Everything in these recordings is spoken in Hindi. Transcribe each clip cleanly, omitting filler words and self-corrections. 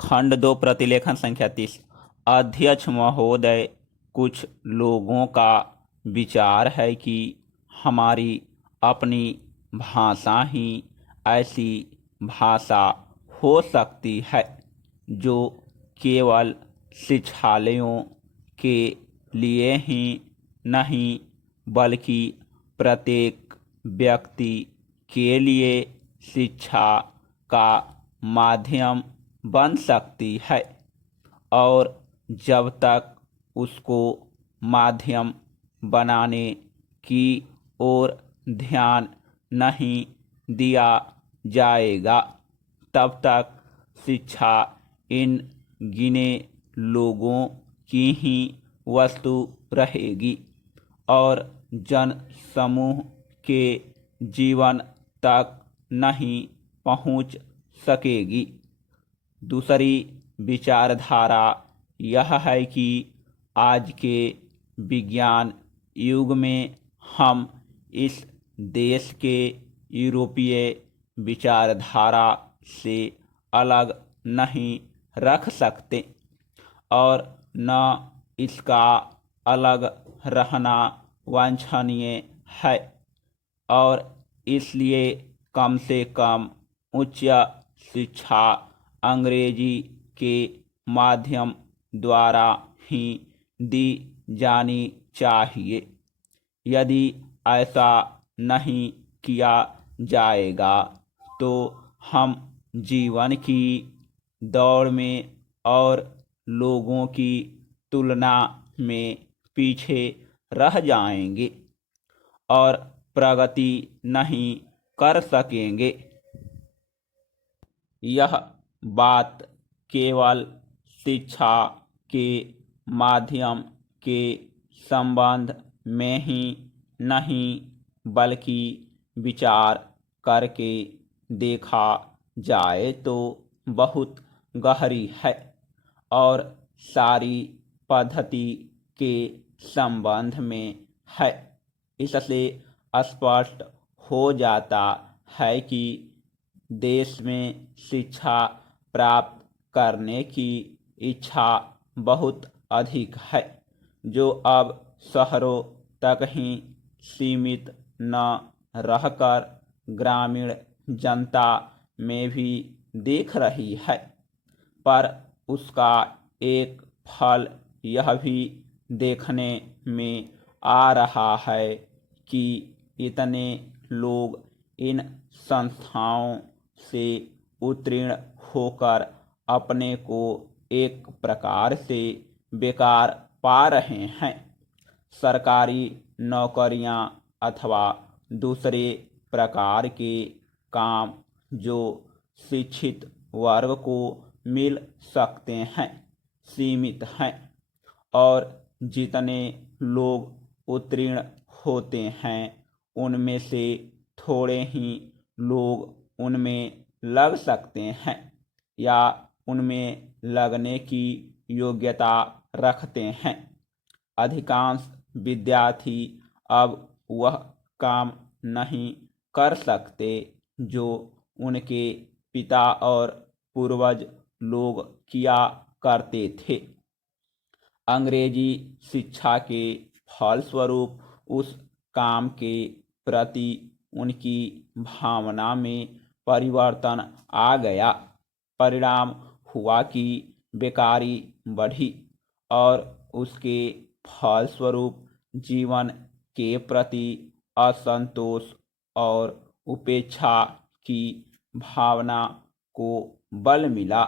खंड 2 प्रतिलेखन संख्या 30। अध्यक्ष महोदय, कुछ लोगों का विचार है कि हमारी अपनी भाषा ही ऐसी भाषा हो सकती है जो केवल शिक्षालयों के लिए ही नहीं बल्कि प्रत्येक व्यक्ति के लिए शिक्षा का माध्यम बन सकती है, और जब तक उसको माध्यम बनाने की ओर ध्यान नहीं दिया जाएगा, तब तक शिक्षा इन गिने लोगों की ही वस्तु रहेगी और जन समूह के जीवन तक नहीं पहुंच सकेगी। दूसरी विचारधारा यह है कि आज के विज्ञान युग में हम इस देश के यूरोपीय विचारधारा से अलग नहीं रख सकते और न इसका अलग रहना वांछनीय है, और इसलिए कम से कम उच्च शिक्षा अंग्रेजी के माध्यम द्वारा ही दी जानी चाहिए। यदि ऐसा नहीं किया जाएगा तो हम जीवन की दौड़ में और लोगों की तुलना में पीछे रह जाएंगे और प्रगति नहीं कर सकेंगे। यह बात केवल शिक्षा के माध्यम के संबंध में ही नहीं बल्कि विचार करके देखा जाए तो बहुत गहरी है और सारी पद्धति के संबंध में है। इससे स्पष्ट हो जाता है कि देश में शिक्षा प्राप्त करने की इच्छा बहुत अधिक है, जो अब शहरों तक ही सीमित न रहकर ग्रामीण जनता में भी दिख रही है। पर उसका एक फल यह भी देखने में आ रहा है कि इतने लोग इन संस्थाओं से उत्तीर्ण होकर अपने को एक प्रकार से बेकार पा रहे हैं। सरकारी नौकरियां अथवा दूसरे प्रकार के काम जो शिक्षित वर्ग को मिल सकते हैं सीमित हैं, और जितने लोग उत्तीर्ण होते हैं उनमें से थोड़े ही लोग उनमें लग सकते हैं या उनमें लगने की योग्यता रखते हैं। अधिकांश विद्यार्थी अब वह काम नहीं कर सकते जो उनके पिता और पूर्वज लोग किया करते थे। अंग्रेजी शिक्षा के फलस्वरूप उस काम के प्रति उनकी भावना में परिवर्तन आ गया। परिणाम हुआ कि बेकारी बढ़ी और उसके फलस्वरूप जीवन के प्रति असंतोष और उपेक्षा की भावना को बल मिला।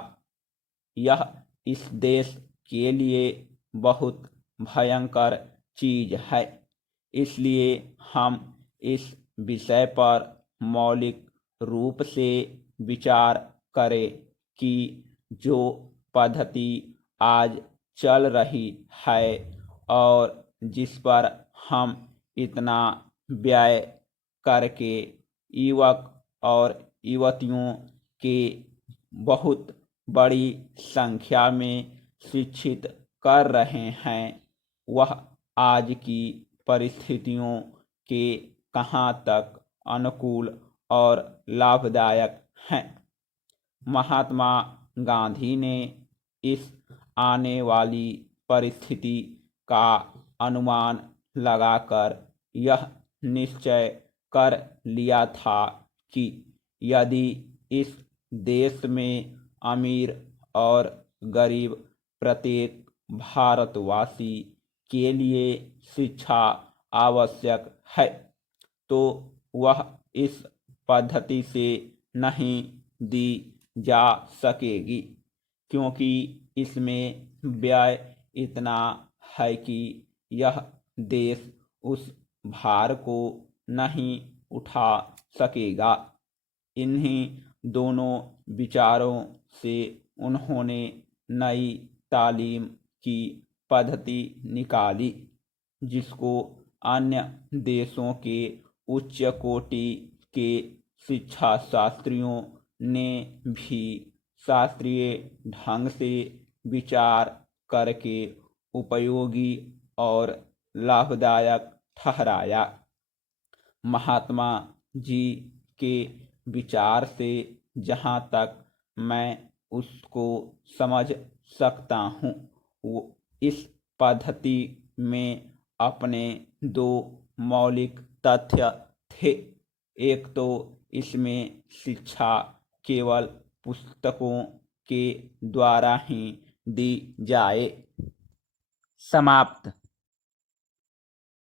यह इस देश के लिए बहुत भयंकर चीज है। इसलिए हम इस विषय पर मौलिक रूप से विचार करें कि जो पद्धति आज चल रही है और जिस पर हम इतना व्यय करके युवक और युवतियों के बहुत बड़ी संख्या में शिक्षित कर रहे हैं, वह आज की परिस्थितियों के कहाँ तक अनुकूल और लाभदायक हैं। महात्मा गांधी ने इस आने वाली परिस्थिति का अनुमान लगाकर यह निश्चय कर लिया था कि यदि इस देश में अमीर और गरीब प्रत्येक भारतवासी के लिए शिक्षा आवश्यक है तो वह इस पद्धति से नहीं दी जा सकेगी, क्योंकि इसमें व्यय इतना है कि यह देश उस भार को नहीं उठा सकेगा। इन्हीं दोनों विचारों से उन्होंने नई तालीम की पद्धति निकाली, जिसको अन्य देशों के उच्च कोटि के शिक्षा शास्त्रियों ने भी शास्त्रीय ढंग से विचार करके उपयोगी और लाभदायक ठहराया। महात्मा जी के विचार से जहाँ तक मैं उसको समझ सकता हूँ, वो इस पद्धति में अपने दो मौलिक तथ्य थे। एक तो इसमें शिक्षा केवल पुस्तकों के द्वारा ही दी जाए। समाप्त।